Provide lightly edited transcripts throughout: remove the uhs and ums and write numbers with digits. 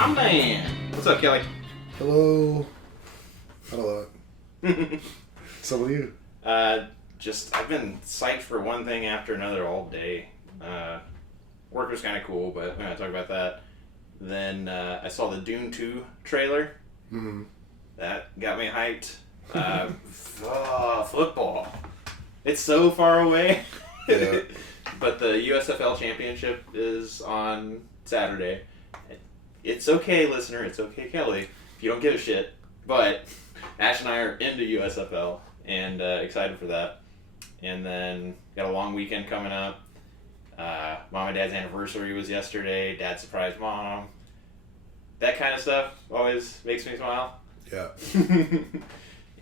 My man. What's up, Kelly? Hello. Not a lot. So what are you? I've been psyched for one thing after another all day. Work was kind of cool, but we're going to talk about that. Then I saw the Dune 2 trailer. Mm-hmm. That got me hyped. Football. It's so far away. Yeah. But the USFL Championship is on Saturday. It's okay, listener. It's okay, Kelly. If you don't give a shit. But Ash and I are into USFL and excited for that. And then got a long weekend coming up. Mom and Dad's anniversary was yesterday. Dad surprised Mom. That kind of stuff always makes me smile. Yeah.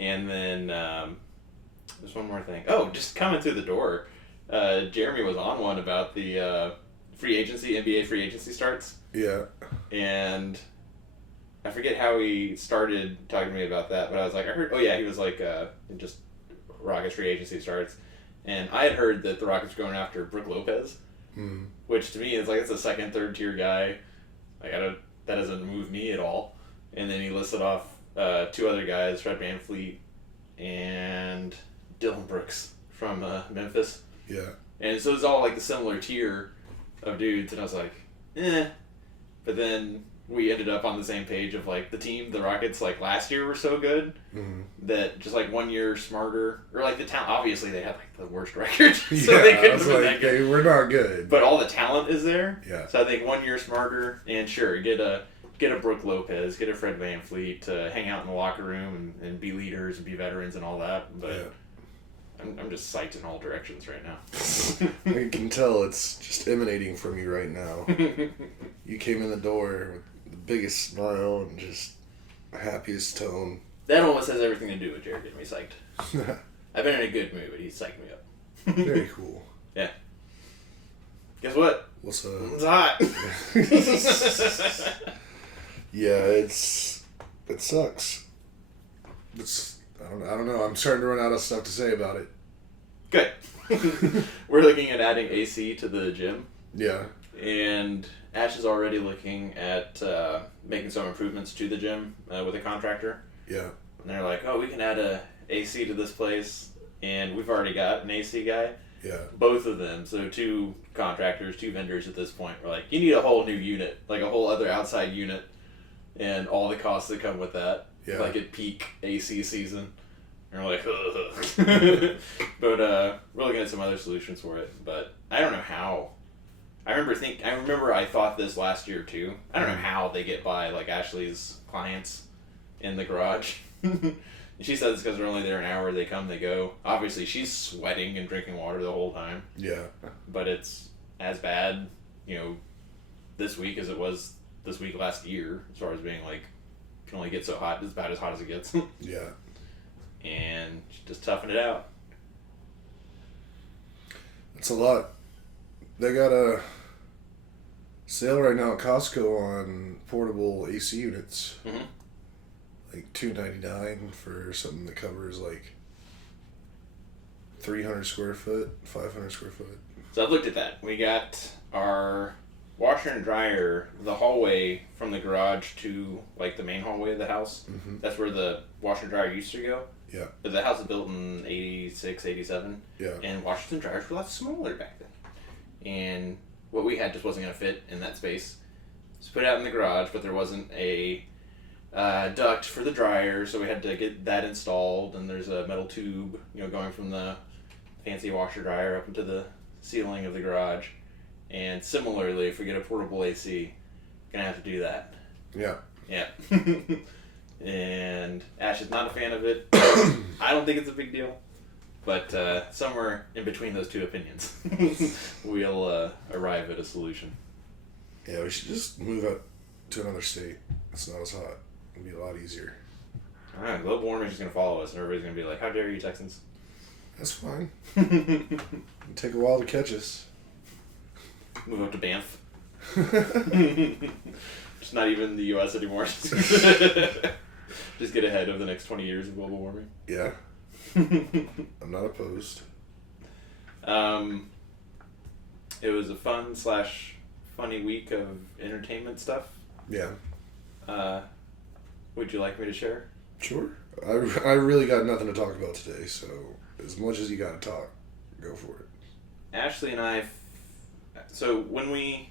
And then there's one more thing. Oh, just coming through the door. Jeremy was on one about the NBA free agency starts. Yeah. And I forget how he started talking to me about that, but I was like, he was like, just Rockets free agency starts. And I had heard that the Rockets were going after Brook Lopez, which to me is like, it's a second, third tier guy. Like, that doesn't move me at all. And then he listed off two other guys, Fred VanVleet and Dylan Brooks from Memphis. Yeah. And so it's all like the similar tier of dudes, and I was like, But then we ended up on the same page of like the Rockets, like last year were so good that just like 1 year smarter, or like the talent, obviously they had like the worst record, so they couldn't have been that good. Hey, we're not good. But all the talent is there. Yeah. So I think 1 year smarter, and sure, get a Brook Lopez, get a Fred VanVleet to hang out in the locker room and be leaders and be veterans and all that. But yeah. I'm just psyched in all directions right now. I can tell it's just emanating from you right now. You came in the door with the biggest smile and just happiest tone. That almost has everything to do with Jared getting me psyched. I've been in a good mood, but he's psyched me up. Very cool. Yeah. Guess what? What's up? It's hot. Yeah, it sucks. I don't know. I'm starting to run out of stuff to say about it. Good. We're looking at adding AC to the gym. Yeah. And Ash is already looking at making some improvements to the gym with a contractor. Yeah. And they're like, oh, we can add a AC to this place. And we've already got an AC guy. Yeah. Both of them. So 2 contractors, 2 vendors at this point. We're like, you need a whole new unit. Like a whole other outside unit. And all the costs that come with that. Yeah. Like at peak AC season. And we're like, ugh. But we're looking at some other solutions for it. But I don't know how. I remember I thought this last year too. I don't know how they get by like Ashley's clients in the garage. She said it's because they're only there an hour. They come, they go. Obviously, she's sweating and drinking water the whole time. Yeah. But it's as bad, this week as it was this week last year, as far as being like, can only get so hot. It's about as hot as it gets. Yeah. And just toughing it out. It's a lot. They got a sale right now at Costco on portable AC units. Mm-hmm. Like $2.99 for something that covers like 300 square foot, 500 square foot. So I've looked at that. We got our washer and dryer, the hallway from the garage to like the main hallway of the house. Mm-hmm. That's where the washer and dryer used to go. Yeah. But the house was built in 86, 87. Yeah. And washers and dryers were a lot smaller back then. And what we had just wasn't going to fit in that space. So put it out in the garage, but there wasn't a duct for the dryer, so we had to get that installed. And there's a metal tube, going from the fancy washer dryer up into the ceiling of the garage. And similarly, if we get a portable AC, gonna have to do that. Yeah. Yeah. And Ash is not a fan of it. I don't think it's a big deal. But somewhere in between those two opinions, we'll arrive at a solution. Yeah, we should just move out to another state. It's not as hot. It'll be a lot easier. Global warming is going to follow us, and everybody's going to be like, how dare you, Texans? That's fine. It'll take a while to catch us. Move up to Banff. It's not even the U.S. anymore. Just get ahead of the next 20 years of global warming. Yeah. I'm not opposed. It was a fun/funny week of entertainment stuff. Yeah. would you like me to share? Sure. I really got nothing to talk about today, so as much as you got to talk, go for it. Ashley and I, so when we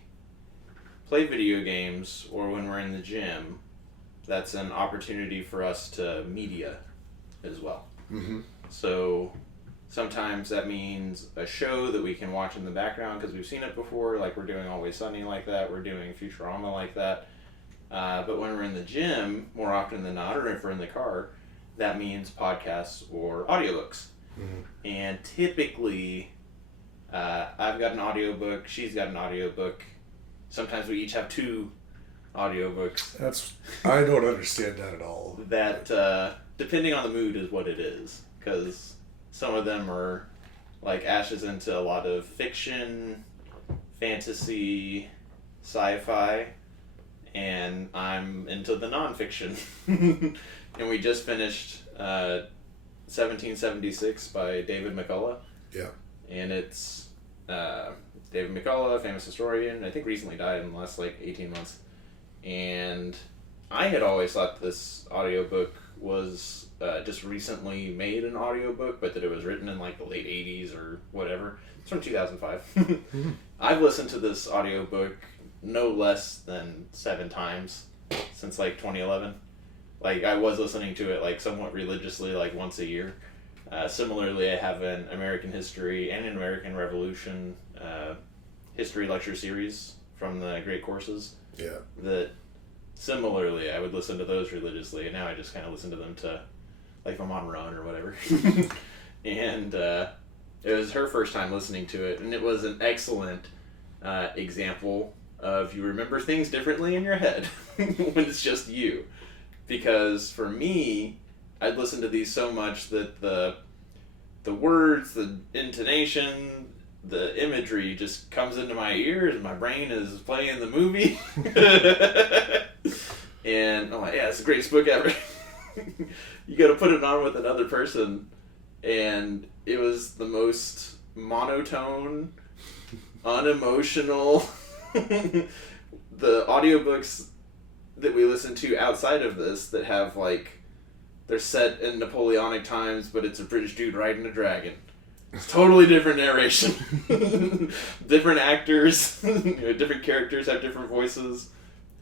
play video games or when we're in the gym, that's an opportunity for us to media as well. Mm-hmm. So sometimes that means a show that we can watch in the background because we've seen it before, like we're doing Always Sunny like that, we're doing Futurama like that. But when we're in the gym, more often than not, or if we're in the car, that means podcasts or audiobooks. Mm-hmm. And typically, I've got an audiobook, she's got an audiobook. Sometimes we each have 2 audiobooks. I don't understand that at all. That, depending on the mood, is what it is. Because some of them are, like, Ash is into a lot of fiction, fantasy, sci-fi, and I'm into the nonfiction. And we just finished 1776 by David McCullough. Yeah. And it's David McCullough, famous historian, I think recently died in the last 18 months. And I had always thought this audiobook was just recently made an audiobook, but that it was written in the late 80s or whatever. It's from 2005. I've listened to this audiobook no less than 7 times since 2011. I was listening to it somewhat religiously, once a year. Similarly, I have an American history and an American Revolution history lecture series from the Great Courses. Yeah. That similarly, I would listen to those religiously, and now I just kind of listen to them to, if I'm on run or whatever. And it was her first time listening to it, and it was an excellent example of you remember things differently in your head when it's just you. Because for me, I'd listen to these so much that the words, the intonation, the imagery just comes into my ears and my brain is playing the movie. And I'm like, yeah, it's the greatest book ever. You gotta put it on with another person. And it was the most monotone, unemotional. The audiobooks that we listen to outside of this that have they're set in Napoleonic times, but it's a British dude riding a dragon. It's totally different narration. Different actors, different characters have different voices,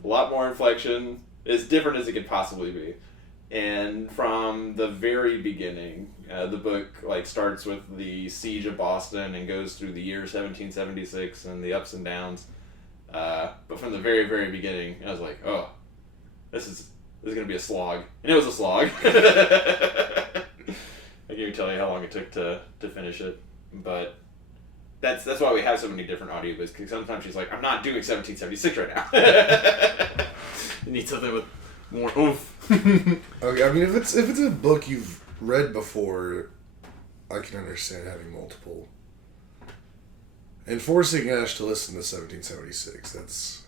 a lot more inflection, as different as it could possibly be. And from the very beginning, the book starts with the siege of Boston and goes through the year 1776 and the ups and downs. But from the very, very beginning, I was like, oh, this is going to be a slog. And it was a slog. I can't even tell you how long it took to finish it. But that's why we have so many different audiobooks, because sometimes she's like, I'm not doing 1776 right now. You need something with more oomph. Okay, I mean, if it's a book you've read before, I can understand having multiple. And forcing Ash to listen to 1776, that's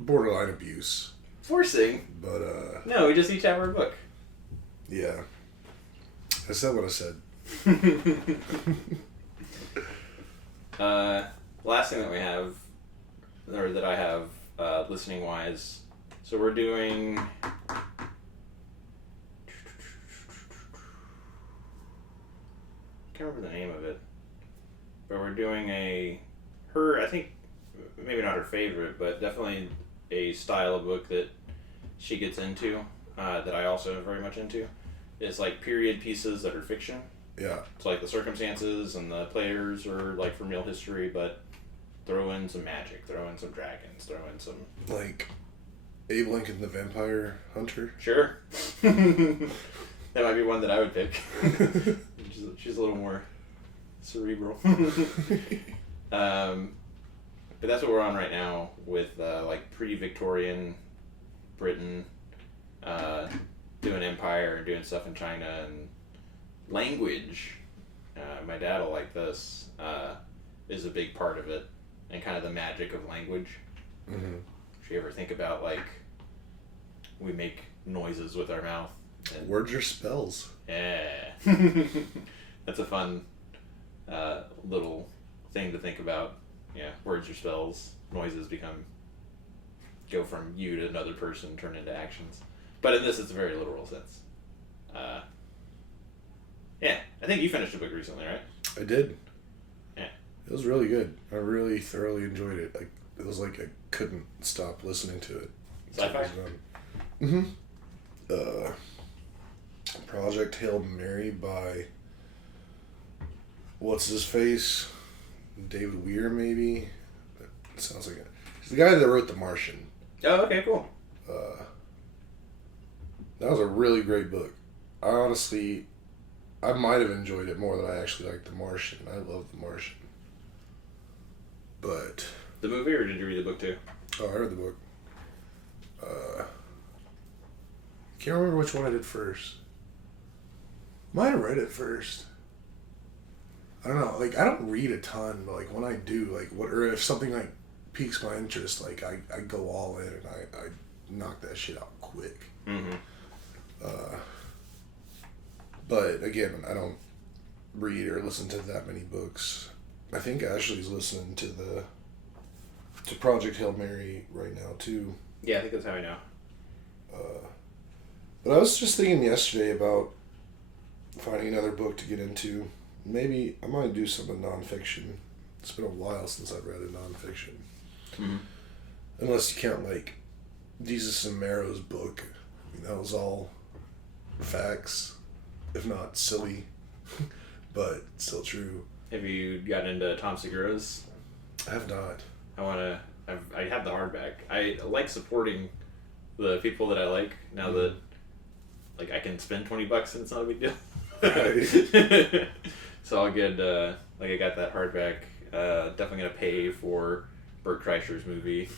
borderline abuse. Forcing? But, no, we just each have our book. Yeah. I said what I said. Last thing that we have, or that I have, listening-wise, so we're doing... I can't remember the name of it, but we're doing I think, maybe not her favorite, but definitely a style of book that she gets into, that I also am very much into, is period pieces that are fiction. Yeah. It's the circumstances and the players are from real history, but throw in some magic, throw in some dragons, throw in some... Abe Lincoln the Vampire Hunter? Sure. That might be one that I would pick. She's a little more cerebral. But that's what we're on right now with pre-Victorian Britain, doing empire and doing stuff in China and language. My dad will like this, is a big part of it, and kind of the magic of language. Mm-hmm. If you ever think about we make noises with our mouth. And, words are spells. Yeah. That's a fun little thing to think about. Yeah, words are spells, noises become go from you to another person, turn into actions. But in this, it's a very literal sense. Yeah, I think you finished a book recently, right? I did. Yeah. It was really good. I really thoroughly enjoyed it. It was like I couldn't stop listening to it. Sci-fi? Mm-hmm. Project Hail Mary by... What's his face? David Weir, maybe? It sounds like it. He's the guy that wrote The Martian. Oh, okay, cool. That was a really great book. I might have enjoyed it more than I actually liked The Martian. I love The Martian. But... The movie, or did you read the book too? Oh, I read the book. Can't remember which one I did first. Might have read it first. I don't know. Like, I don't read a ton, but like when I do, or if something like piques my interest, like I go all in and I knock that shit out quick. Mm-hmm. But again, I don't read or listen to that many books. I think Ashley's listening to Project Hail Mary right now too. Yeah, I think that's how I know. But I was just thinking yesterday about finding another book to get into. Maybe I might do some nonfiction. It's been a while since I've read a nonfiction. Mm-hmm. Unless you count like Jesus and Marrow's book. I mean, that was all facts, if not silly, but still true. Have you gotten into Tom Segura's? I have not. I have the hardback. I like supporting the people that I like now that like I can spend $20 and it's not a big deal. Right. So I'll get I got that hardback. Definitely gonna pay for Bert Kreischer's movie,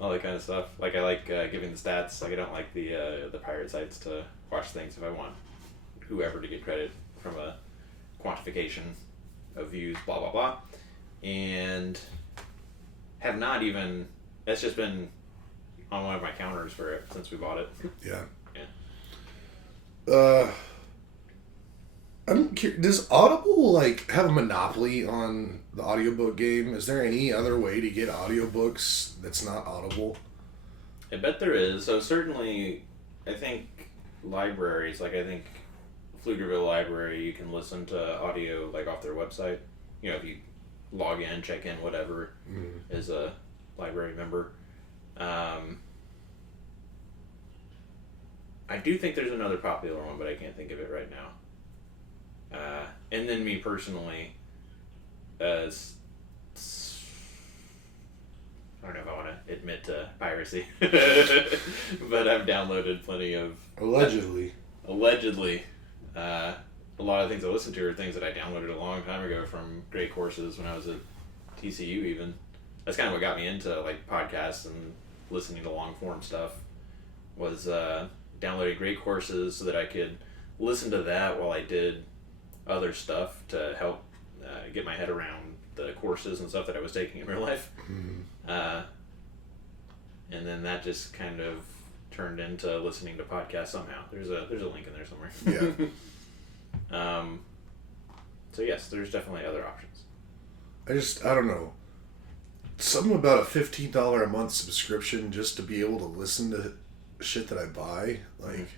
all that kind of stuff. Like I like giving the stats. Like I don't like the pirate sites to watch things if I want whoever to get credit from a quantification of views, blah blah blah, and have not even. That's just been on one of my counters for it since we bought it. Yeah. Yeah. I'm curious, does Audible like have a monopoly on the audiobook game? Is there any other way to get audiobooks that's not Audible? I bet there is. So certainly, I think libraries, like I think Pflugerville Library, you can listen to audio like off their website. You know, if you log in, check in, whatever, as a library member. I do think there's another popular one, but I can't think of it right now. And then me personally, as I don't know if I want to admit to piracy, but I've downloaded plenty of Allegedly. A lot of things I listen to are things that I downloaded a long time ago from great courses when I was at TCU. Even that's kind of what got me into like podcasts and listening to long form stuff. Was downloading great courses so that I could listen to that while I did other stuff to help get my head around the courses and stuff that I was taking in real life. And then that just kind of turned into listening to podcasts somehow. There's a link in there somewhere. Yeah. So yes, there's definitely other options. I don't know. Something about a $15 a month subscription just to be able to listen to shit that I buy. Like,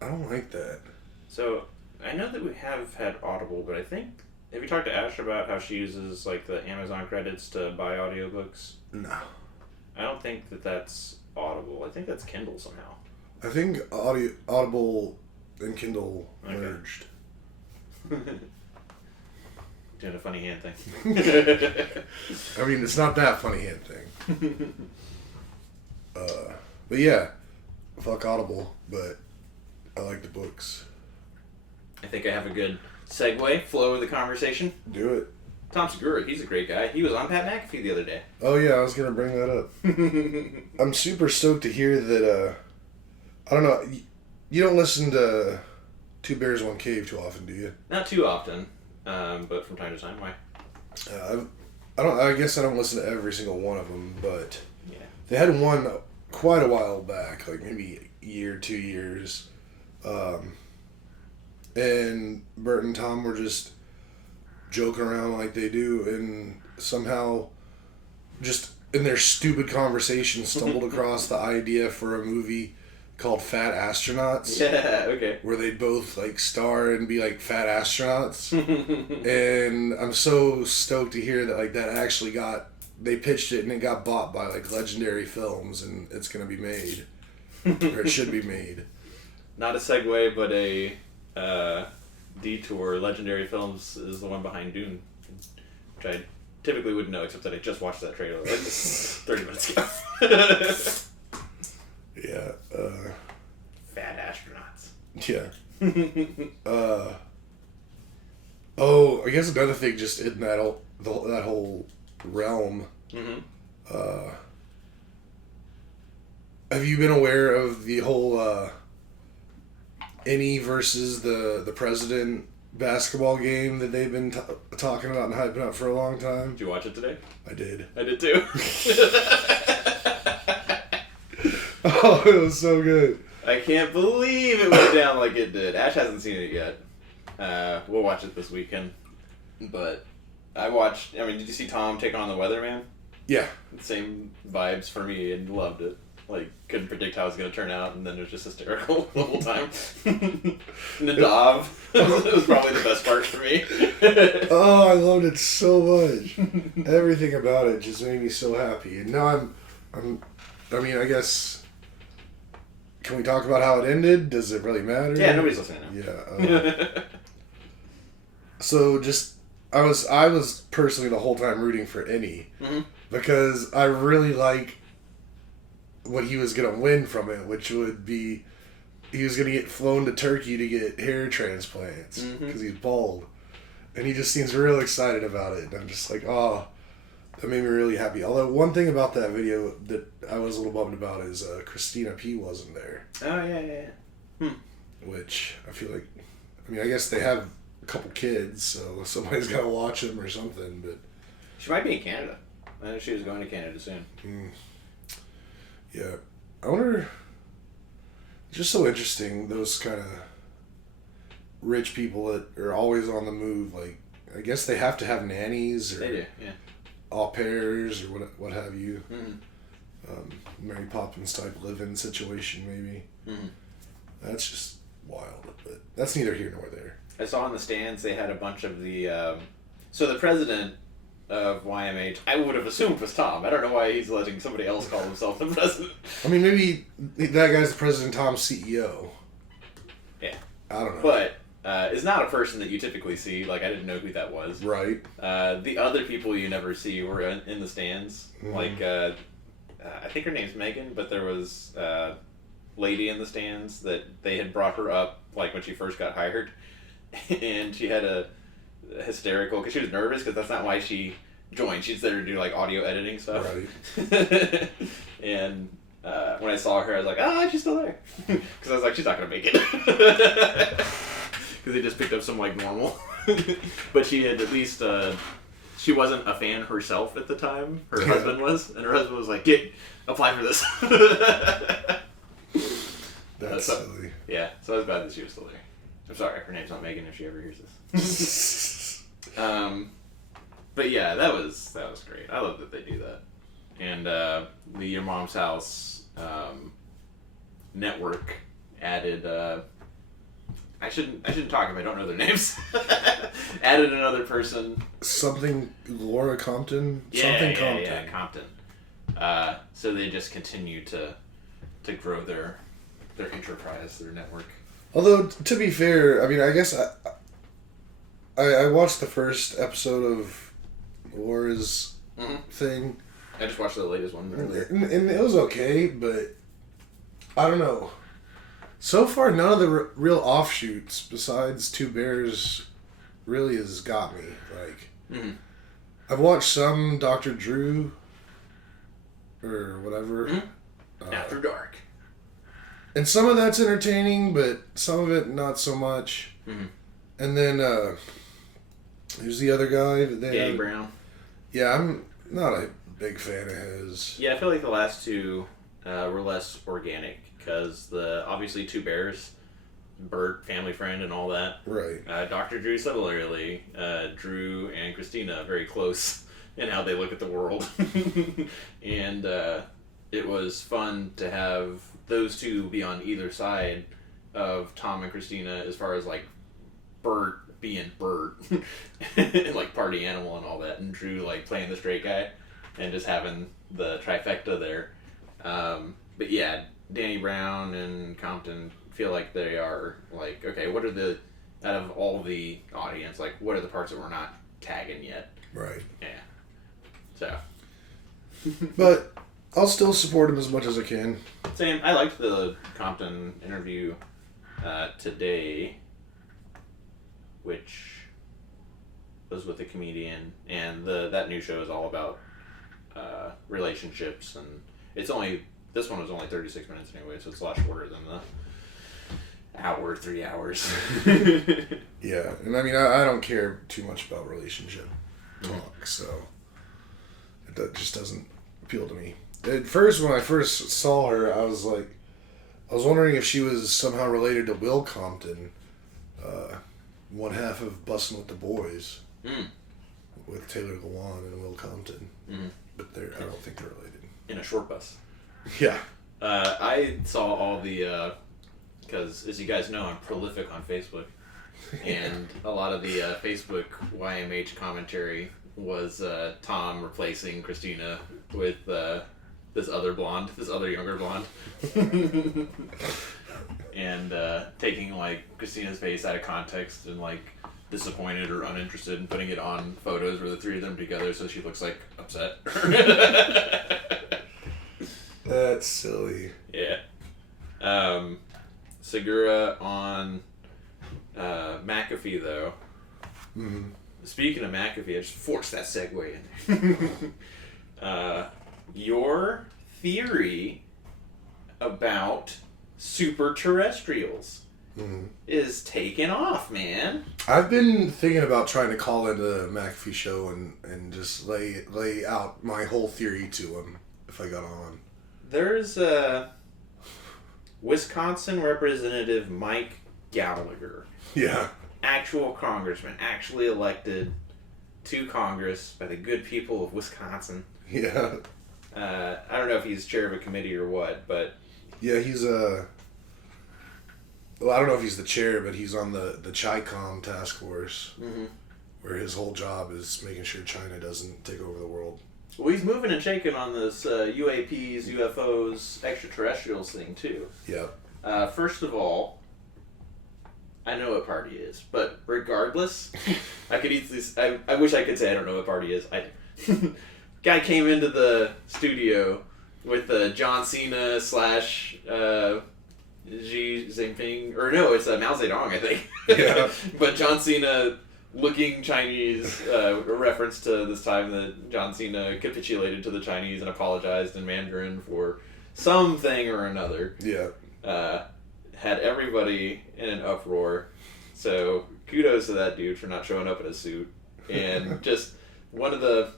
I don't like that. So I know that we have had Audible, but I think, have you talked to Ash about how she uses like the Amazon credits to buy audiobooks? No. I don't think that that's Audible. I think that's Kindle somehow. I think Audible and Kindle merged. Doing a funny hand thing. I mean, it's not that funny hand thing. But yeah, fuck Audible, but I like the books. I think I have a good flow of the conversation. Do it. Tom Segura, he's a great guy. He was on Pat McAfee the other day. Oh yeah, I was gonna bring that up. I'm super stoked to hear that. I don't know. You don't listen to Two Bears One Cave too often, do you? Not too often, but from time to time. Why? I guess I don't listen to every single one of them, but yeah, they had one quite a while back, like maybe a year, 2 years, and Bert and Tom were just joking around like they do, and somehow just in their stupid conversation, stumbled across the idea for a movie called Fat Astronauts. Yeah, okay. Where they'd both like star and be like fat astronauts. And I'm so stoked to hear that like that actually they pitched it and it got bought by like Legendary Films and it's gonna be made. Or it should be made. Not a segue, but a detour. Legendary Films is the one behind Dune, which I typically wouldn't know, except that I just watched that trailer like 30 minutes ago. Yeah. Fat astronauts. Yeah. Oh, I guess another thing just in that whole realm. Mm-hmm. Have you been aware of the whole any versus the president basketball game that they've been talking about and hyping up for a long time? Did you watch it today? I did. I did too. Oh, it was so good. I can't believe it went down like it did. Ash hasn't seen it yet. We'll watch it this weekend. But I mean, did you see Tom take on the Weatherman? Yeah. Same vibes for me and loved it. Like, couldn't predict how it was going to turn out, and then it was just hysterical the whole time. Nadav. It was probably the best part for me. Oh, I loved it so much. Everything about it just made me so happy. And now I mean, I guess... Can we talk about how it ended? Does it really matter? Yeah, nobody's listening now. Yeah. So just... I was personally the whole time rooting for Innie. Mm-hmm. Because I really like what he was going to win from it, which would be he was going to get flown to Turkey to get hair transplants because he's bald. And he just seems real excited about it. And I'm just like, oh, that made me really happy. Although one thing about that video that I was a little bummed about is Christina P. wasn't there. Oh, yeah. Which I feel like, I mean, I guess they have a couple kids, so somebody's got to watch them or something. But she might be in Canada. I know she was going to Canada soon. Yeah. I wonder... It's just so interesting, those kind of rich people that are always on the move. Like, I guess they have to have nannies or they do, yeah. Au pairs or what have you. Mm-hmm. Mary Poppins type live-in situation, maybe. Mm-hmm. That's just wild. But that's neither here nor there. I saw in the stands they had a bunch of the... so the president of YMH, I would have assumed was Tom. I don't know why he's letting somebody else call himself the president. I mean, maybe that guy's the president, Tom's CEO. Yeah. I don't know. But is not a person that you typically see. Like, I didn't know who that was. Right. The other people you never see were in the stands. Mm-hmm. Like, I think her name's Megan, but there was a lady in the stands that they had brought her up, like, when she first got hired. And she had a hysterical, because she was nervous, because that's not why she joined. She's there to do, like, audio editing stuff. Right. And when I saw her, I was like, she's still there. Because I was like, she's not going to make it. Because they just picked up some, like, normal. But she had at least, she wasn't a fan herself at the time. Her husband was. And her husband was like, apply for this. That's silly. Yeah, so I was glad that she was still there. I'm sorry, her name's not Megan if she ever hears this. But yeah, that was great. I love that they do that. And the Your Mom's House network added. I shouldn't talk if I don't know their names. Added another person. Something Laura Compton. Compton. Compton. Yeah, Compton. So they just continue to grow their enterprise, their network. Although, to be fair, I mean, I guess I watched the first episode of Laura's thing. I just watched the latest one earlier. And it was okay, but I don't know. So far, none of the real offshoots, besides Two Bears, really has got me. Like, I've watched some Dr. Drew, or whatever. After Dark. And some of that's entertaining, but some of it not so much. And then who's the other guy that they Danny Brown. Yeah, I'm not a big fan of his. Yeah, I feel like the last two were less organic because obviously Two Bears, Bert, family friend, and all that. Right. Dr. Drew similarly, Drew and Christina very close and how they look at the world. And it was fun to have those two be on either side of Tom and Christina as far as like Bert being Bert and like party animal and all that, and Drew like playing the straight guy and just having the trifecta there. But yeah, Danny Brown and Compton feel like they are like, okay, what are the, out of all the audience, like what are the parts that we're not tagging yet? Right. Yeah. So. But I'll still support him as much as I can. Same. I liked the Compton interview today, which was with a comedian, and that new show is all about relationships, and this one was only 36 minutes anyway, so it's a lot shorter than the hour, 3 hours. Yeah, and I mean, I don't care too much about relationship talk, so that just doesn't appeal to me. At first, when I first saw her, I was wondering if she was somehow related to Will Compton, one half of Bussin' with the Boys, with Taylor Lewan and Will Compton. But I don't think they're related. In a short bus. Yeah. I saw all the, because as you guys know, I'm prolific on Facebook, and a lot of the Facebook YMH commentary was Tom replacing Christina with this other younger blonde, and taking like Christina's face out of context and like disappointed or uninterested and putting it on photos where the three of them together so she looks like upset. That's silly. Yeah. Segura on McAfee though. Mm-hmm. Speaking of McAfee, I just forced that segue in there. Your theory about super terrestrials is taking off, man. I've been thinking about trying to call into the McAfee show and just lay out my whole theory to him if I got on. There's Wisconsin Representative Mike Gallagher. Yeah. Actual congressman, actually elected to Congress by the good people of Wisconsin. Yeah. I don't know if he's chair of a committee or what, but... Yeah, he's well, I don't know if he's the chair, but he's on the CHICOM task force, where his whole job is making sure China doesn't take over the world. Well, he's moving and shaking on this UAPs, UFOs, extraterrestrials thing, too. Yeah. First of all, I know what party is, but regardless, I could easily... I wish I could say I don't know what party is. Guy came into the studio with John Cena / Xi Jinping, or no, it's Mao Zedong, I think. Yeah. But John Cena looking Chinese, a reference to this time that John Cena capitulated to the Chinese and apologized in Mandarin for something or another. Yeah. Had everybody in an uproar. So kudos to that dude for not showing up in a suit. And just one of the...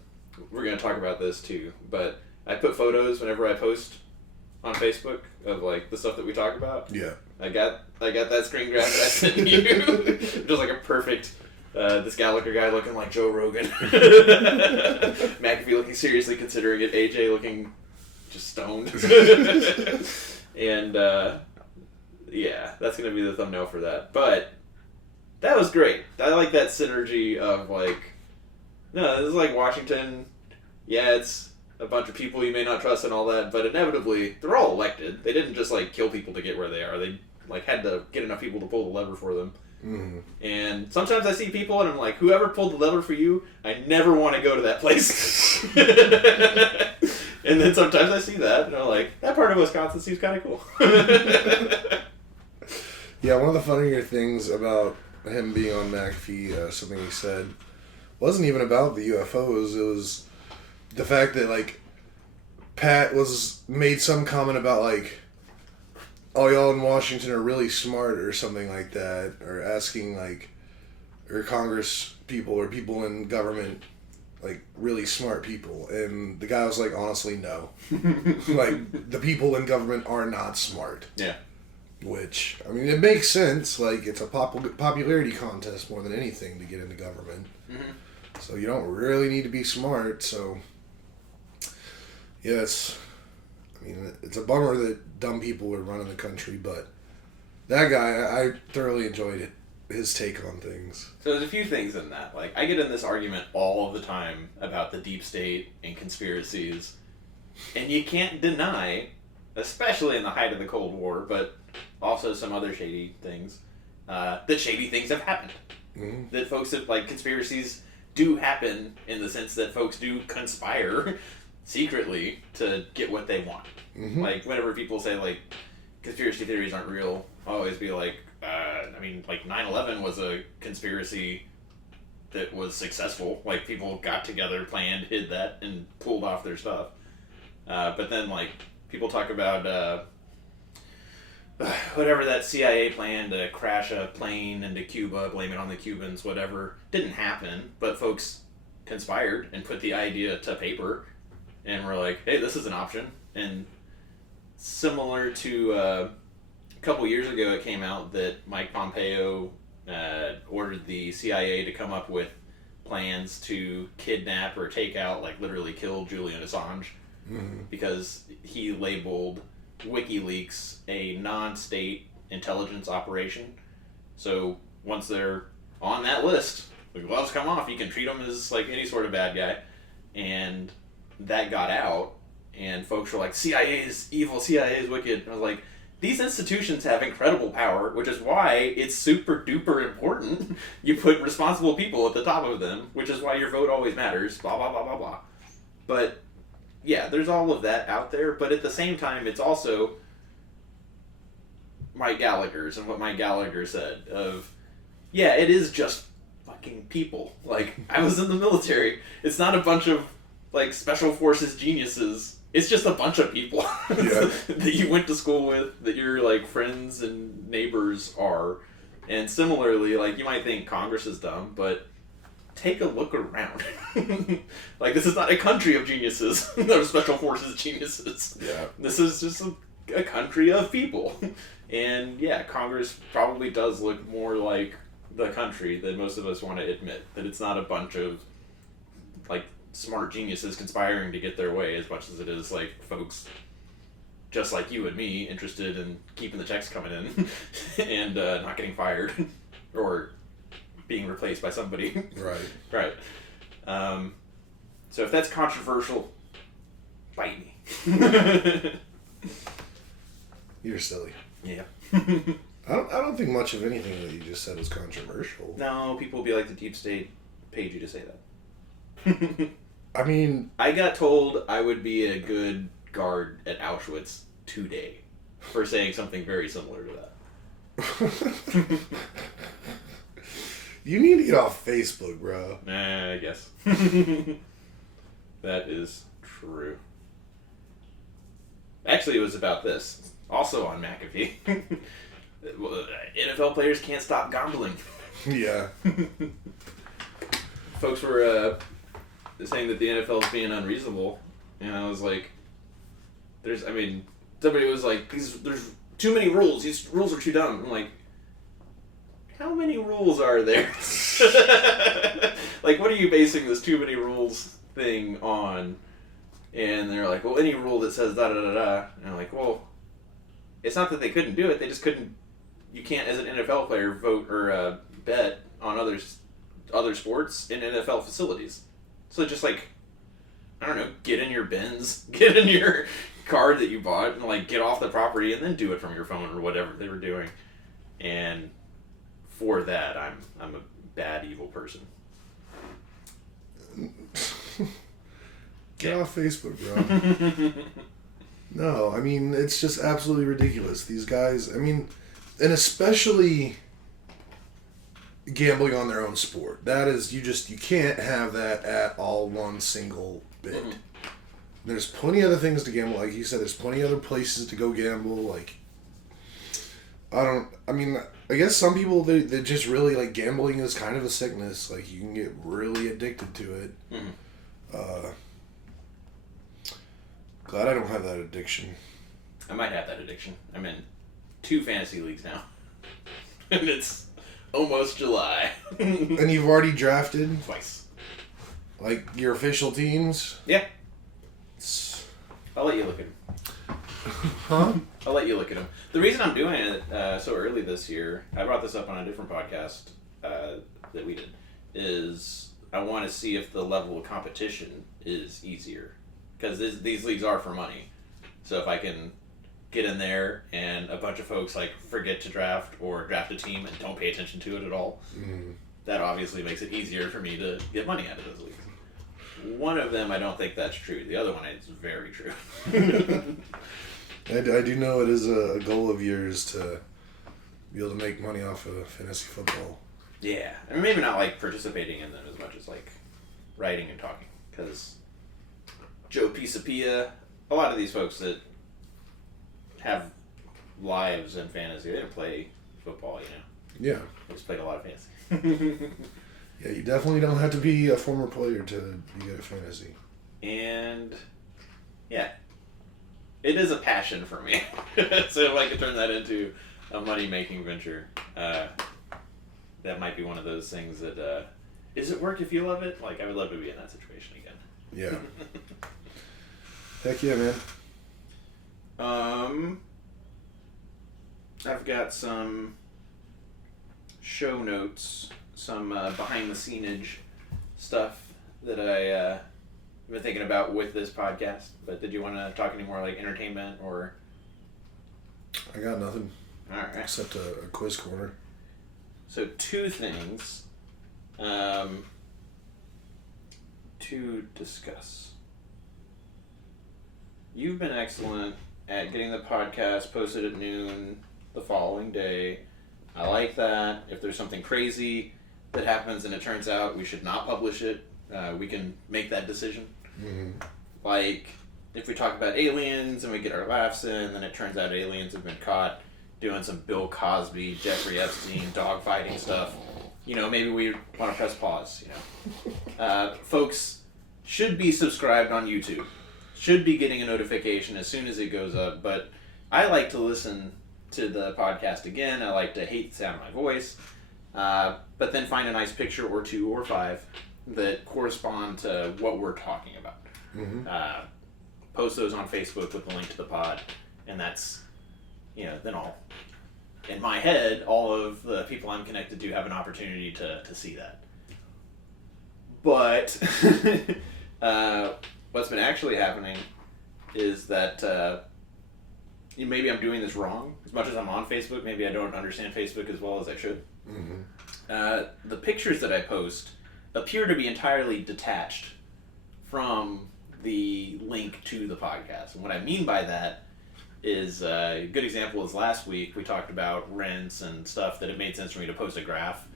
We're going to talk about this too, but I put photos whenever I post on Facebook of like the stuff that we talk about. Yeah. I got that screen grab that I sent you. Just like a perfect, this Gallagher guy looking like Joe Rogan. McAfee looking seriously considering it. AJ looking just stoned. And yeah, that's going to be the thumbnail for that. But that was great. I like that synergy of like, no, this is like Washington. Yeah, it's a bunch of people you may not trust and all that, but inevitably, they're all elected. They didn't just like kill people to get where they are. They like had to get enough people to pull the lever for them. Mm-hmm. And sometimes I see people and I'm like, whoever pulled the lever for you, I never want to go to that place. And then sometimes I see that and I'm like, that part of Wisconsin seems kind of cool. Yeah, one of the funnier things about him being on McAfee, something he said, wasn't even about the UFOs. It was the fact that like Pat made some comment about like, oh, y'all in Washington are really smart or something like that, or asking like, or Congress people or people in government like really smart people, and the guy was like, honestly, no. Like the people in government are not smart. Yeah. Which, I mean, it makes sense. Like, it's a popularity contest more than anything to get into government. Mm-hmm. So you don't really need to be smart. So, yeah, it's a bummer that dumb people are running the country, but that guy, I thoroughly enjoyed it. His take on things. So there's a few things in that. Like, I get in this argument all of the time about the deep state and conspiracies, and you can't deny, especially in the height of the Cold War, but also some other shady things, that shady things have happened. Mm-hmm. That folks have, like, conspiracies do happen in the sense that folks do conspire secretly to get what they want. Mm-hmm. Like, whenever people say, like, conspiracy theories aren't real, I'll always be like, like 9/11 was a conspiracy that was successful. Like, people got together, planned, hid that, and pulled off their stuff. But then, like, people talk about whatever that CIA plan to crash a plane into Cuba, blame it on the Cubans, whatever, didn't happen, but folks conspired and put the idea to paper, and were like, hey, this is an option. And similar to a couple years ago, it came out that Mike Pompeo ordered the CIA to come up with plans to kidnap or take out, like literally kill Julian Assange, because he labeled WikiLeaks a non-state intelligence operation. So once they're on that list, the gloves come off. You can treat them as like any sort of bad guy, and that got out, and folks were like, CIA is evil, CIA is wicked. And I was like, these institutions have incredible power, which is why it's super duper important you put responsible people at the top of them, which is why your vote always matters, blah, blah, blah, blah, blah. But, yeah, there's all of that out there, but at the same time, it's also Mike Gallagher's and what Mike Gallagher said of, yeah, it is just fucking people. Like, I was in the military. It's not a bunch of, like, special forces geniuses. It's just a bunch of people that you went to school with, that your, like, friends and neighbors are. And similarly, like, you might think Congress is dumb, but take a look around. Like, this is not a country of geniuses, of special forces geniuses. Yeah. This is just a country of people. And, yeah, Congress probably does look more like the country than most of us want to admit. That it's not a bunch of, like, smart geniuses conspiring to get their way as much as it is like folks just like you and me interested in keeping the checks coming in and not getting fired or being replaced by somebody. Right. So if that's controversial, bite me. You're silly. Yeah. I don't think much of anything that you just said is controversial. No, people will be like, the deep state paid you to say that. I mean, I got told I would be a good guard at Auschwitz today for saying something very similar to that. You need to get off Facebook, bro. I guess. That is true. Actually, it was about this. Also on McAfee. NFL players can't stop gambling. Yeah. Folks were saying that the NFL is being unreasonable, and I was like, somebody was like, there's too many rules. These rules are too dumb. I'm like, how many rules are there? Like, what are you basing this too many rules thing on? And they're like, well, any rule that says da da da da. And I'm like, well, it's not that they couldn't do it. They just couldn't. You can't, as an NFL player, vote or bet on other sports in NFL facilities. So just like, I don't know, get in your Benz, get in your car that you bought, and like get off the property, and then do it from your phone or whatever they were doing. And for that, I'm a bad, evil person. Get off Facebook, bro. No, I mean, it's just absolutely ridiculous. These guys, I mean, and especially gambling on their own sport. That is, you can't have that at all one single bit. Mm-hmm. There's plenty other things to gamble. Like you said, there's plenty other places to go gamble. Like, I guess some people, they just really, like, gambling is kind of a sickness. Like, you can get really addicted to it. Mm-hmm. Glad I don't have that addiction. I might have that addiction. I'm in 2 fantasy leagues now. And it's almost July. And you've already drafted? Twice. Like your official teams? Yeah. It's... I'll let you look at them. Huh? I'll let you look at them. The reason I'm doing it so early this year, I brought this up on a different podcast that we did, is I want to see if the level of competition is easier. Because these leagues are for money. So if I can get in there and a bunch of folks like forget to draft or draft a team and don't pay attention to it at all, that obviously makes it easier for me to get money out of those leagues. One of them, I don't think that's true. The other one is very true. I do know it is a goal of yours to be able to make money off of fantasy football. Yeah. I mean, maybe not like participating in them as much as like writing and talking. Because Joe Pisapia, a lot of these folks that have lives in fantasy, they don't play football, Yeah. They just played a lot of fantasy. Yeah, you definitely don't have to be a former player to be good at fantasy. And yeah, it is a passion for me. So if I could turn that into a money-making venture, that might be one of those things that, is it work if you love it? Like, I would love to be in that situation again. Yeah. Heck yeah, man. I've got some show notes, some behind-the-scenage stuff that I've been thinking about with this podcast. But did you want to talk any more like entertainment or? I got nothing. All right. Except a quiz corner. So two things to discuss. You've been excellent at getting the podcast posted at noon the following day. I like that. If there's something crazy that happens and it turns out we should not publish it, we can make that decision. Mm-hmm. Like, if we talk about aliens and we get our laughs in, then it turns out aliens have been caught doing some Bill Cosby, Jeffrey Epstein, dogfighting stuff. Maybe we want to press pause, Folks should be subscribed on YouTube. Should be getting a notification as soon as it goes up, but I like to listen to the podcast again. I like to hate the sound of my voice, but then find a nice picture or two or five that correspond to what we're talking about. Mm-hmm. Post those on Facebook with the link to the pod, and that's, then in my head, all of the people I'm connected to have an opportunity to see that. But what's been actually happening is that maybe I'm doing this wrong. As much as I'm on Facebook, maybe I don't understand Facebook as well as I should. Mm-hmm. The pictures that I post appear to be entirely detached from the link to the podcast. And what I mean by that is, a good example is last week we talked about rents and stuff, that it made sense for me to post a graph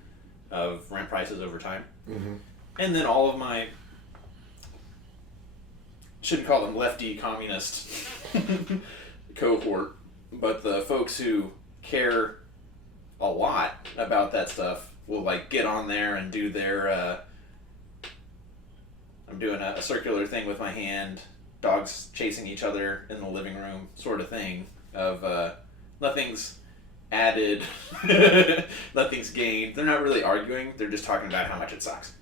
of rent prices over time. Mm-hmm. And then all of my, shouldn't call them lefty communist cohort, but the folks who care a lot about that stuff will like get on there and do their, I'm doing a circular thing with my hand, dogs chasing each other in the living room sort of thing of nothing's added, nothing's gained. They're not really arguing, they're just talking about how much it sucks.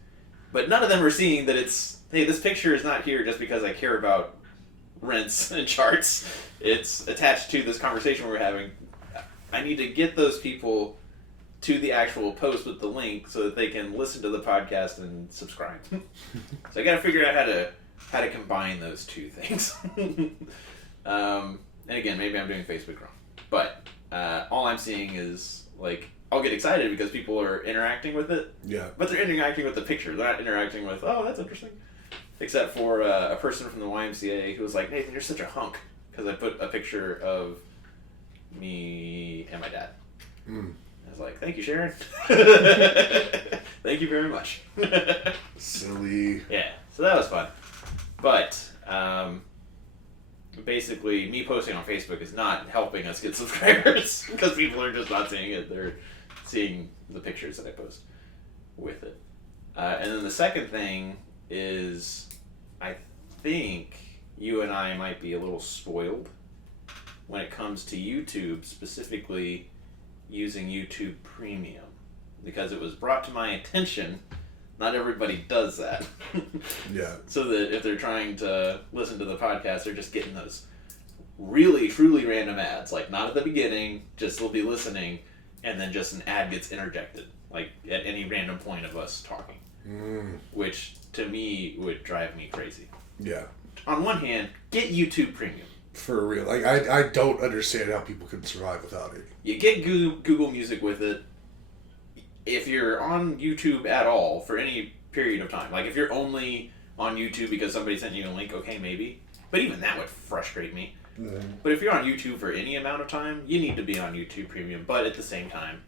But none of them are seeing that it's, hey, this picture is not here just because I care about rents and charts. It's attached to this conversation we're having. I need to get those people to the actual post with the link so that they can listen to the podcast and subscribe. So I got to figure out how to combine those two things. And again, maybe I'm doing Facebook wrong, but all I'm seeing is like, I'll get excited because people are interacting with it. Yeah. But they're interacting with the picture. They're not interacting with, oh, that's interesting. Except for a person from the YMCA who was like, Nathan, you're such a hunk, because I put a picture of me and my dad. Mm. I was like, thank you, Sharon. Thank you very much. Silly. Yeah, so that was fun. But basically, me posting on Facebook is not helping us get subscribers because people are just not seeing it. They're seeing the pictures that I post with it. And then the second thing is, I think you and I might be a little spoiled when it comes to YouTube, specifically using YouTube Premium, because it was brought to my attention Not everybody does that. Yeah. So that if they're trying to listen to the podcast, they're just getting those really, truly random ads. Like, not at the beginning, just they'll be listening, and then just an ad gets interjected, like, at any random point of us talking. Which, to me, would drive me crazy. Yeah. On one hand, get YouTube Premium. For real. Like, I don't understand how people can survive without it. You get Google Music with it. If you're on YouTube at all for any period of time, like if you're only on YouTube because somebody sent you a link, okay, maybe. But even that would frustrate me. Mm-hmm. But if you're on YouTube for any amount of time, you need to be on YouTube Premium. But at the same time,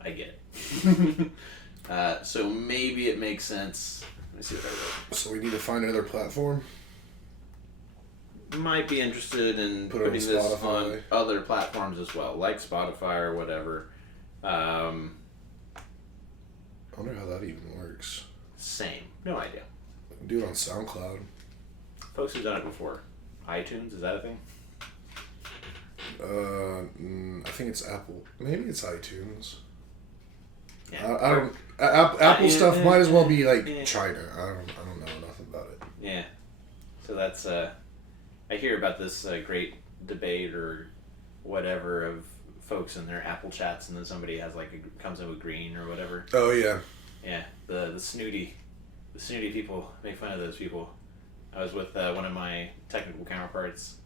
I get it. So maybe it makes sense. Let me see what I wrote. So we need to find another platform? Might be interested in Put it on putting this Spotify. on other platforms as well, like Spotify or whatever. I wonder how that even works. Same. No idea. Do it on SoundCloud. Folks who've done it before. iTunes, is that a thing? I think it's Apple. Maybe it's iTunes. Yeah. I don't. Apple stuff might as well be like China. I don't know nothing about it. Yeah. So that's I hear about this great debate or whatever of folks in their Apple chats, and then somebody has like comes in with green or whatever. Oh yeah. Yeah. The snooty people make fun of those people. I was with one of my technical counterparts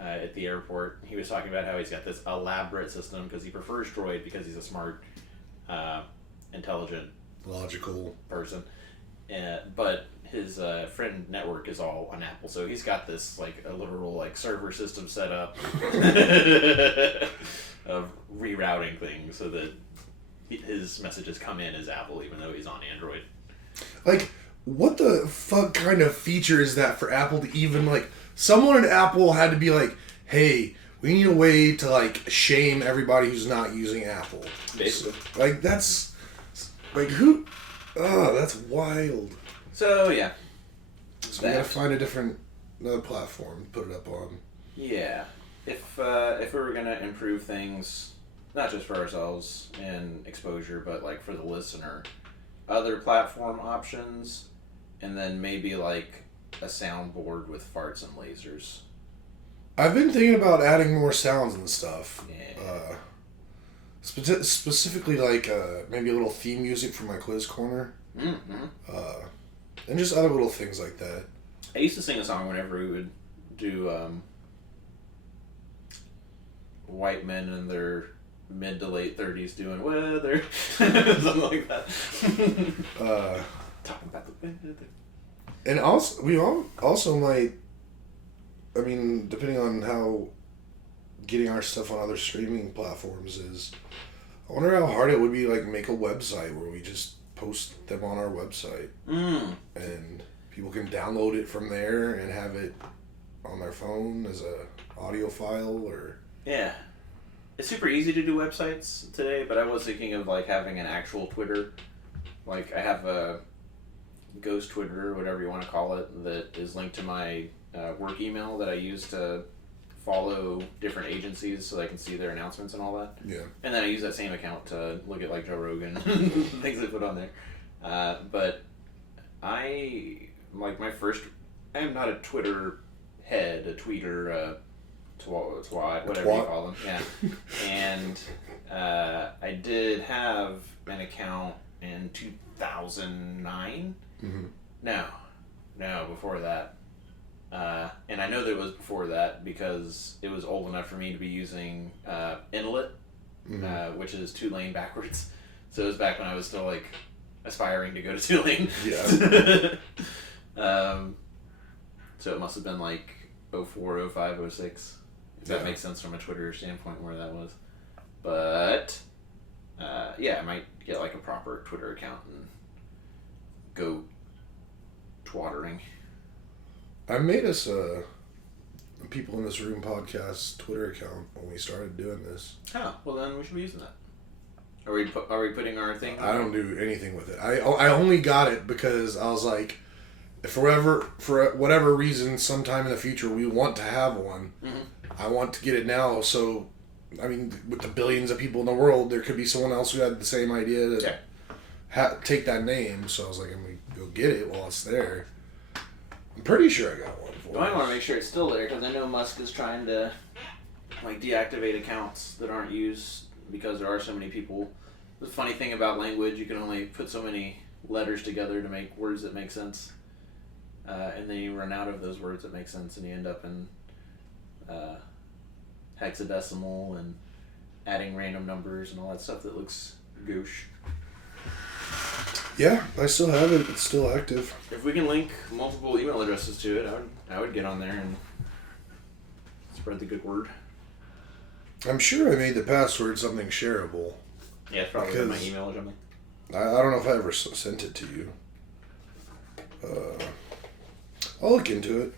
at the airport. He was talking about how he's got this elaborate system because he prefers Droid because he's a smart, intelligent, logical person. But his friend network is all on Apple, so he's got this like a literal like server system set up of rerouting things so that his messages come in as Apple even though he's on Android. Like, what the fuck kind of feature is that for Apple to even, like, someone at Apple had to be like, hey, we need a way to, like, shame everybody who's not using Apple. Basically. So, like, that's, like, who, that's wild. So, yeah. So we gotta find another platform to put it up on. Yeah. If we were gonna improve things, not just for ourselves in exposure, but, like, for the listener, other platform options, and then maybe like a soundboard with farts and lasers. I've been thinking about adding more sounds and stuff. Yeah. Specifically like maybe a little theme music for my quiz corner. Mm-hmm. And just other little things like that. I used to sing a song whenever we would do white men in their mid to late 30s doing weather, something like that. Talking about the weather. And also, we also might, I mean, depending on how getting our stuff on other streaming platforms is, I wonder how hard it would be, like, make a website where we just post them on our website. And people can download it from there and have it on their phone as a audio file or... Yeah. It's super easy to do websites today, but I was thinking of, like, having an actual Twitter. Like, I have a ghost Twitter, or whatever you want to call it, that is linked to my work email that I use to follow different agencies so I can see their announcements and all that. Yeah. And then I use that same account to look at, like, Joe Rogan, things they put on there. But I am not a Twitter head, a tweeter, twat, whatever you call them. Yeah. And I did have an account in 2009. Mm-hmm. No, before that. And I know that it was before that because it was old enough for me to be using Inlet, which is Tulane backwards. So it was back when I was still like aspiring to go to Tulane. Yeah. So it must have been like 04, 05, 06. If that makes sense from a Twitter standpoint where that was. But yeah, I might get like a proper Twitter account and go twattering. I made us a People in This Room podcast Twitter account when we started doing this. Oh, well then we should be using that. Are we putting our thing? I don't do anything with it. I only got it because I was like, for whatever reason, sometime in the future we want to have one. Mm-hmm. I want to get it now. So, I mean, with the billions of people in the world, there could be someone else who had the same idea. take that name, so I was like, I'm going to go get it while it's there. I'm pretty sure I got one for Well, I want to make sure it's still there because I know Musk is trying to like deactivate accounts that aren't used because there are so many people. The funny thing about language, you can only put so many letters together to make words that make sense, and then you run out of those words that make sense, and you end up in hexadecimal and adding random numbers and all that stuff that looks gauche. Yeah, I still have it. It's still active. If we can link multiple email addresses to it, I would get on there and spread the good word. I'm sure I made the password something shareable. Yeah, it's probably in my email or something. I don't know if I ever sent it to you. I'll look into it.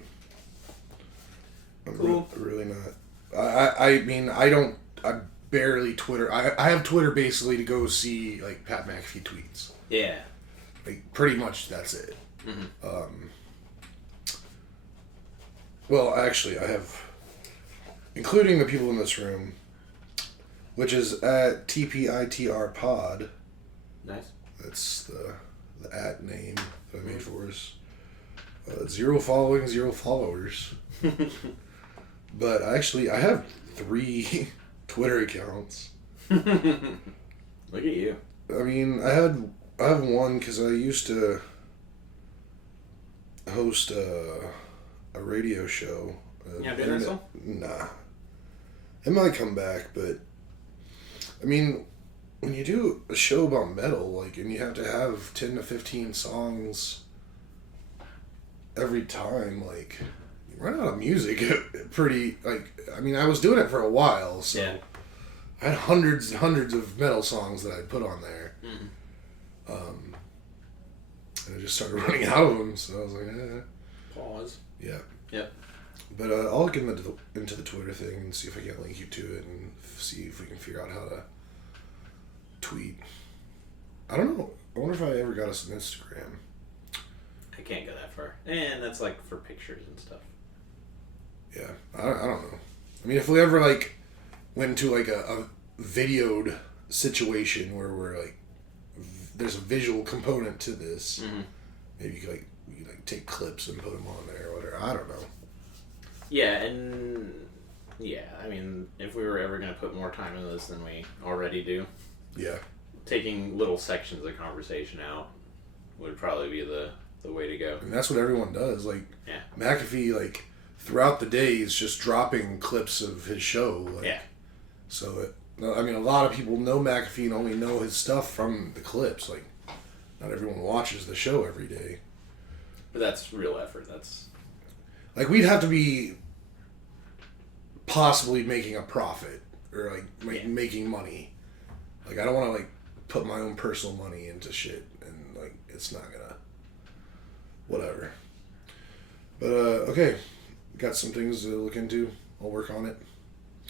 I'm Cool. really not. I mean, I barely Twitter. I have Twitter basically to go see like Pat McAfee tweets. Yeah. Like pretty much that's it. Mm-hmm. Well, actually, I have, including the people in this room, which is at TPITR Pod. Nice. That's the at name that I made for us. 0 following, 0 followers. But actually, I have 3 Twitter accounts. Look at you. I mean, I have one because I used to host a radio show. Yeah, doing that still? Nah. It might come back, but I mean, when you do a show about metal, like, and you have to have 10 to 15 songs every time, like, you run out of music pretty, like, I mean, I was doing it for a while, so Yeah. I had hundreds and hundreds of metal songs that I'd put on there. Mm. And I just started running out of them, so I was like, Pause. yeah. Yep. But I'll get into the Twitter thing and see if I can link you to it and see if we can figure out how to tweet. I don't know. I wonder if I ever got us an Instagram. I can't go that far. And that's like for pictures and stuff. Yeah, I don't know. I mean, if we ever like went into like a videoed situation where we're like, there's a visual component to this, maybe you could take clips and put them on there or whatever. I don't know. Yeah, and yeah, I mean, if we were ever going to put more time into this than we already do, Yeah. taking little sections of conversation out would probably be the way to go. And that's what everyone does. Like, Yeah. McAfee, like, throughout the day is just dropping clips of his show. Like, Yeah. So, I mean, a lot of people know McAfee and only know his stuff from the clips. Like, not everyone watches the show every day. But that's real effort. That's... Like, we'd have to be possibly making a profit or, like, making money. Like, I don't want to, like, put my own personal money into shit and, like, it's not gonna... Whatever. But, okay. Got some things to look into. I'll work on it.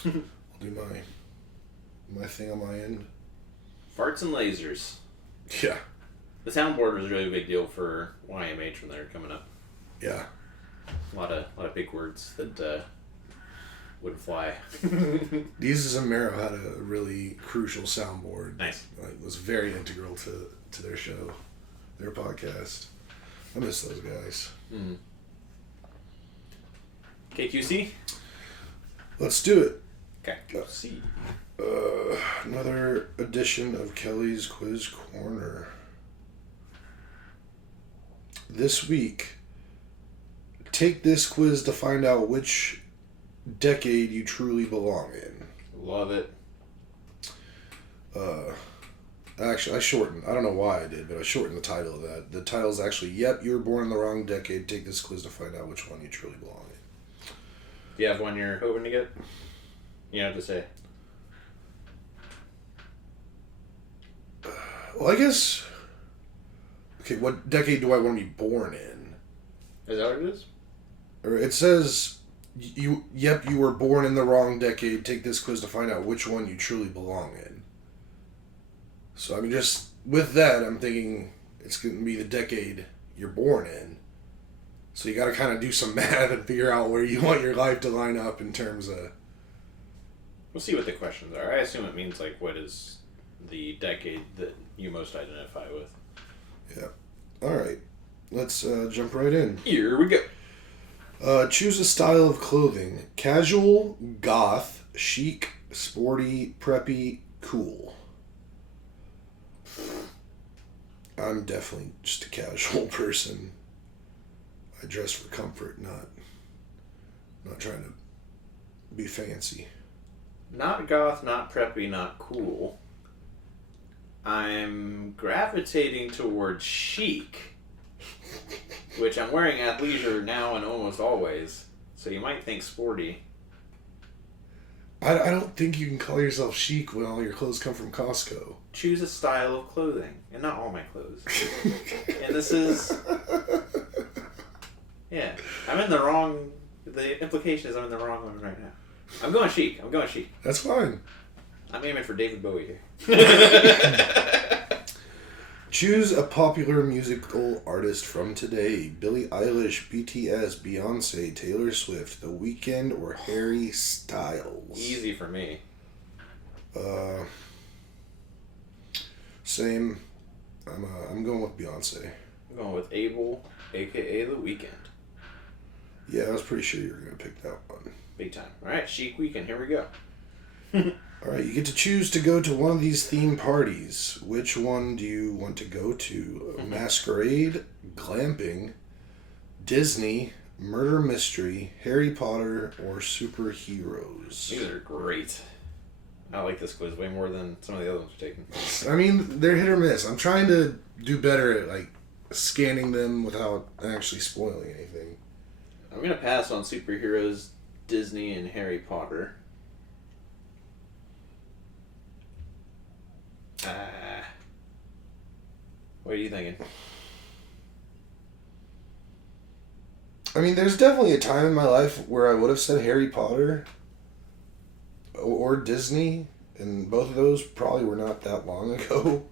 I'll do my thing on my end. Farts and lasers. Yeah. The soundboard was a really big deal for YMH when they were coming up. Yeah. A lot of big words that wouldn't fly. Jesus and Mero had a really crucial soundboard. Nice. Like, was very integral to their show, their podcast. I miss those guys. Mm-hmm. KQC? Let's do it. KQC. Another edition of Kelly's Quiz Corner. This week, take this quiz to find out which decade you truly belong in. Love it. Actually, I shortened. I don't know why I did, but I shortened the title of that. The title is actually, Yep, you were born in the wrong decade. Take this quiz to find out which one you truly belong in. Do you have one you're hoping to get? You know what to say. Well, I guess... Okay, what decade do I want to be born in? Is that what it is? Or it says, you were born in the wrong decade. Take this quiz to find out which one you truly belong in. So, I mean, just with that, I'm thinking it's going to be the decade you're born in. So you got to kind of do some math and figure out where you want your life to line up in terms of... We'll see what the questions are. I assume it means like what is the decade that you most identify with. Yeah. All right. Let's jump right in. Here we go. Choose a style of clothing: casual, goth, chic, sporty, preppy, cool. I'm definitely just a casual person. I dress for comfort, not trying to be fancy. Not goth, not preppy, not cool. I'm gravitating towards chic, which I'm wearing athleisure now and almost always. So you might think sporty. I don't think you can call yourself chic when all your clothes come from Costco. Choose a style of clothing, and not all my clothes. And this is, yeah, I'm in the wrong. The implication is I'm in the wrong one right now. I'm going chic. That's fine. I'm aiming for David Bowie here. Choose a popular musical artist from today: Billie Eilish, BTS, Beyonce, Taylor Swift, The Weeknd, or Harry Styles. Easy for me. Same. I'm going with Beyonce. I'm going with Abel, aka The Weeknd. Yeah, I was pretty sure you were gonna pick that one. Big time. All right, chic weekend. Here we go. All right, you get to choose to go to one of these theme parties. Which one do you want to go to? Masquerade, glamping, Disney, murder mystery, Harry Potter, or superheroes? These are great. I like this quiz way more than some of the other ones we've taken. I mean, they're hit or miss. I'm trying to do better at like scanning them without actually spoiling anything. I'm gonna pass on superheroes, Disney, and Harry Potter. What are you thinking? I mean, there's definitely a time in my life where I would have said Harry Potter or Disney, and both of those probably were not that long ago.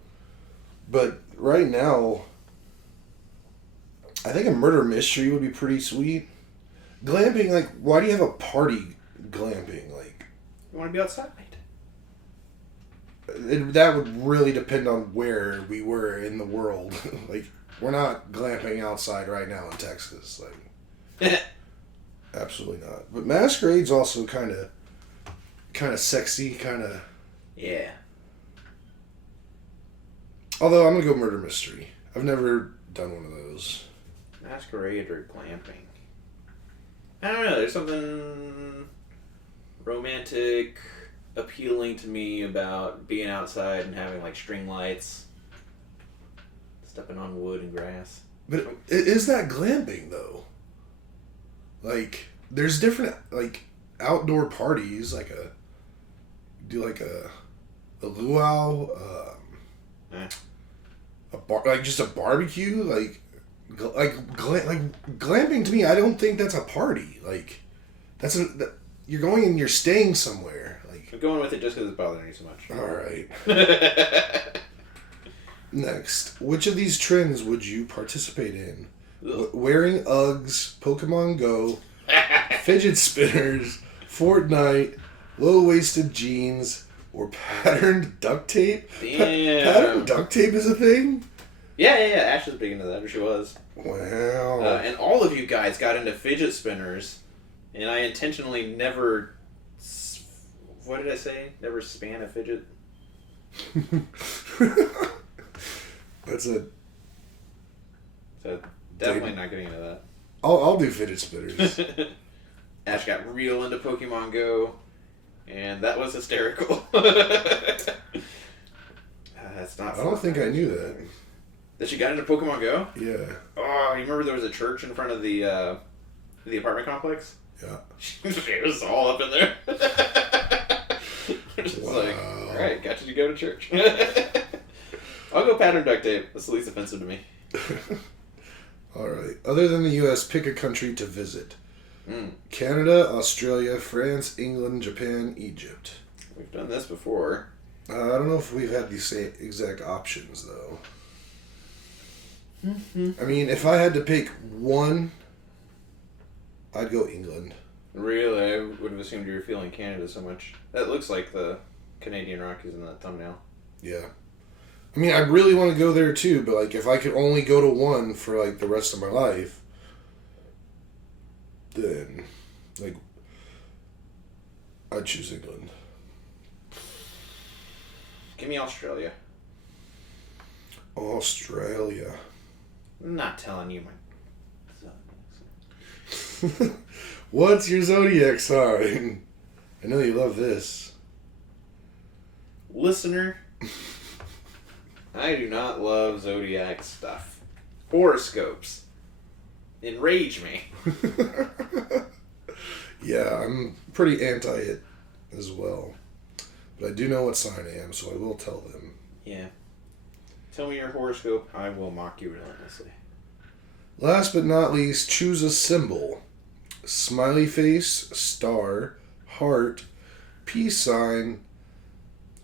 But right now, I think a murder mystery would be pretty sweet. Glamping, like, why do you have a party glamping? Like, You want to be outside? that would really depend on where we were in the world. Like, we're not glamping outside right now in Texas. Like, absolutely not. But Masquerade's also kind of sexy, kind of. Yeah. Although I'm gonna go murder mystery. I've never done one of those. Masquerade or glamping? I don't know. There's something romantic, appealing to me about being outside and having like string lights, stepping on wood and grass. But is that glamping though? Like, there's different like outdoor parties, like a luau, a bar, like just a barbecue, like glamping to me. I don't think that's a party. Like, you're going and you're staying somewhere. Like, I'm going with it just because it's bothering you so much. all right. Next, which of these trends would you participate in? Wearing Uggs, Pokemon Go, fidget spinners, Fortnite, low-waisted jeans, or patterned duct tape? Damn. Patterned duct tape is a thing? Yeah. Ash was big into that, or she was. Wow. And all of you guys got into fidget spinners, and I intentionally never. What did I say? Never span a fidget. That's a. So definitely not getting into that. I'll do fidget spinners. Ash got real into Pokemon Go, and that was hysterical. That's not. I don't think I knew that. That you got into Pokemon Go? Yeah. Oh, you remember there was a church in front of the apartment complex? Yeah. It was all up in there. Just Wow. like, all right, got you to go to church. I'll go pattern duct tape. That's the least offensive to me. All right. Other than the U.S., pick a country to visit. Mm. Canada, Australia, France, England, Japan, Egypt. We've done this before. I don't know if we've had these same exact options, though. Mm-hmm. I mean, if I had to pick one, I'd go England. Really? I would have assumed you were feeling Canada so much. That looks like the Canadian Rockies in that thumbnail. Yeah. I mean, I really want to go there too, but like, if I could only go to one for like the rest of my life, then like, I'd choose England. Give me Australia. Australia. I'm not telling you my. What's your zodiac sign? I know you love this. Listener, I do not love zodiac stuff. Horoscopes enrage me. Yeah, I'm pretty anti it as well. But I do know what sign I am, so I will tell them. Yeah. Tell me your horoscope, I will mock you relentlessly. Last but not least, choose a symbol. Smiley face, star, heart, peace sign,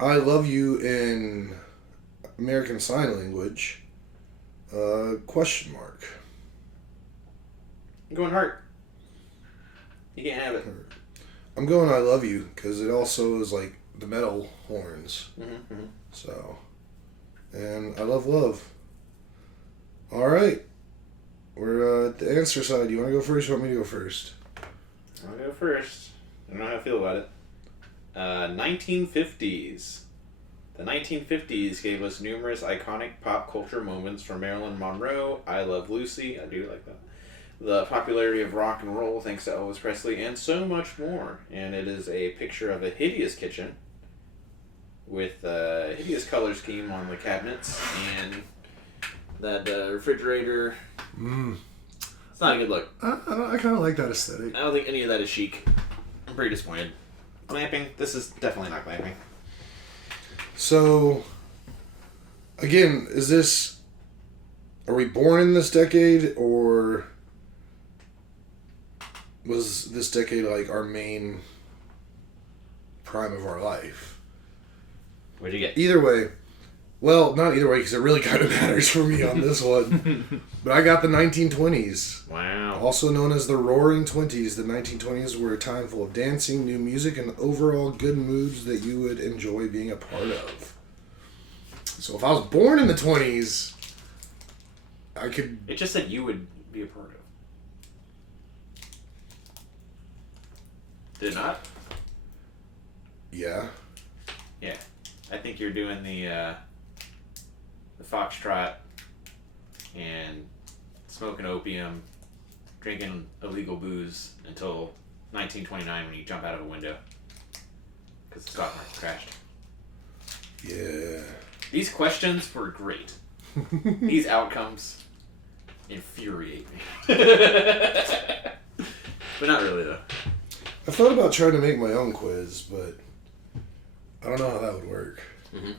I love you in American Sign Language, question mark. I'm going heart. You can't have it. I'm going I love you because it also is like the metal horns. Mm-hmm. So, and I love love. All right. We're at the answer side. You want to go first or you want me to go first? I'll go first. I don't know how I feel about it. 1950s. The 1950s gave us numerous iconic pop culture moments from Marilyn Monroe, I Love Lucy, I do like that, the popularity of rock and roll thanks to Elvis Presley, and so much more. And it is a picture of a hideous kitchen with a hideous color scheme on the cabinets and that refrigerator. It's not a good look. I kind of like that aesthetic. I don't think any of that is chic. I'm pretty disappointed. Glamping? This is definitely not glamping. So, again, are we born in this decade, or was this decade like our main prime of our life? What'd you get? Either way, well, not either way, because it really kind of matters for me on this one. But I got the 1920s. Wow. Also known as the Roaring Twenties, the 1920s were a time full of dancing, new music, and overall good moods that you would enjoy being a part of. So if I was born in the 20s, I could... It just said you would be a part of. Did it not? Yeah. Yeah. I think you're doing the foxtrot and smoking opium, drinking illegal booze until 1929 when you jump out of a window because the stock market crashed. Yeah. These questions were great. These outcomes infuriate me. But not really, though. I thought about trying to make my own quiz, but I don't know how that would work. Mm-hmm.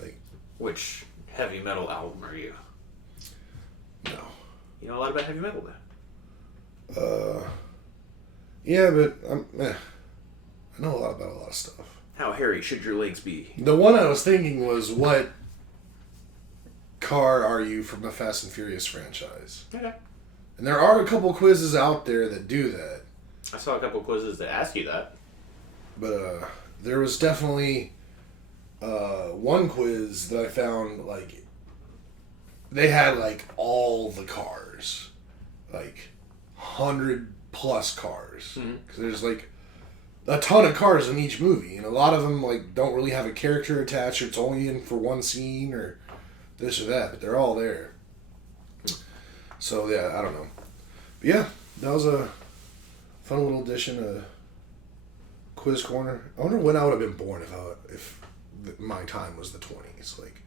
Like, which heavy metal album are you? No. You know a lot about heavy metal, though. Yeah, but I know a lot about a lot of stuff. How hairy should your legs be? The one I was thinking was, what car are you from the Fast and Furious franchise? Okay. And there are a couple quizzes out there that do that. I saw a couple quizzes that ask you that. But there was definitely one quiz that I found, like, they had, like, all the cars. Like, 100+ cars. Because there's, like, a ton of cars in each movie. And a lot of them, like, don't really have a character attached, or it's only in for one scene, or this or that. But they're all there. So, yeah, I don't know. But, yeah, that was a fun little addition to Quiz Corner. I wonder when I would have been born if my time was the 20s. Like,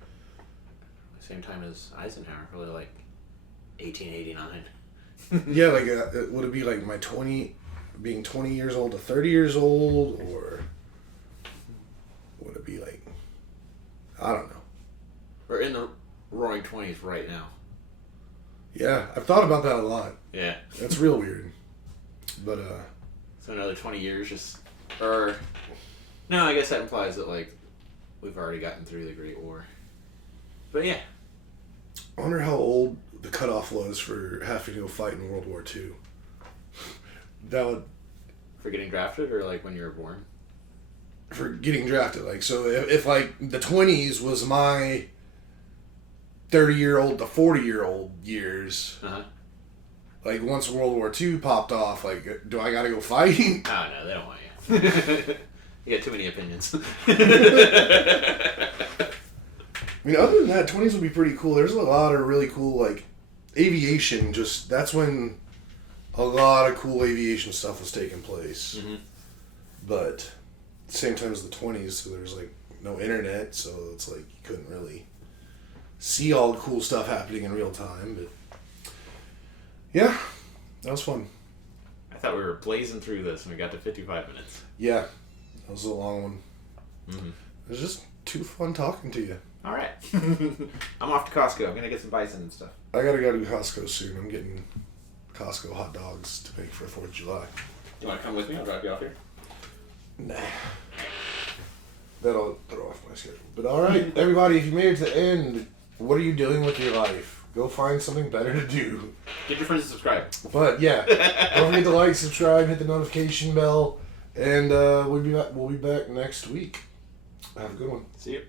same time as Eisenhower, probably like 1889. yeah, like would it be like being 20 years old to 30 years old, or would it be like, I don't know. We're in the roaring 20s right now. Yeah, I've thought about that a lot. Yeah. That's real weird. But so another 20 years no, I guess that implies that like we've already gotten through the Great War. But yeah. I wonder how old the cutoff was for having to go fight in World War II. That would... For getting drafted, or like when you were born? for getting drafted. Like, so if like the 20s was my 30-year-old to 40-year-old years, like once World War II popped off, like, do I gotta go fighting? Oh no, they don't want you. You got too many opinions. I mean, other than that, 20s would be pretty cool. There's a lot of really cool, like, aviation. Just that's when a lot of cool aviation stuff was taking place. Mm-hmm. But at the same time as the 20s, so there's like no internet, so it's like you couldn't really see all the cool stuff happening in real time. But yeah, that was fun. I thought we were blazing through this and we got to 55 minutes. Yeah, that was a long one. Mm-hmm. It was just too fun talking to you. All right. I'm off to Costco. I'm going to get some bison and stuff. I gotta go to Costco soon. I'm getting Costco hot dogs to make for 4th of July. Do you want to come with me? I'll drop you off here. Nah. That'll throw off my schedule. But alright, everybody, if you made it to the end, what are you doing with your life? Go find something better to do. Get your friends to subscribe. But yeah, don't forget to like, subscribe, hit the notification bell, and we'll be back next week. Have a good one. See you.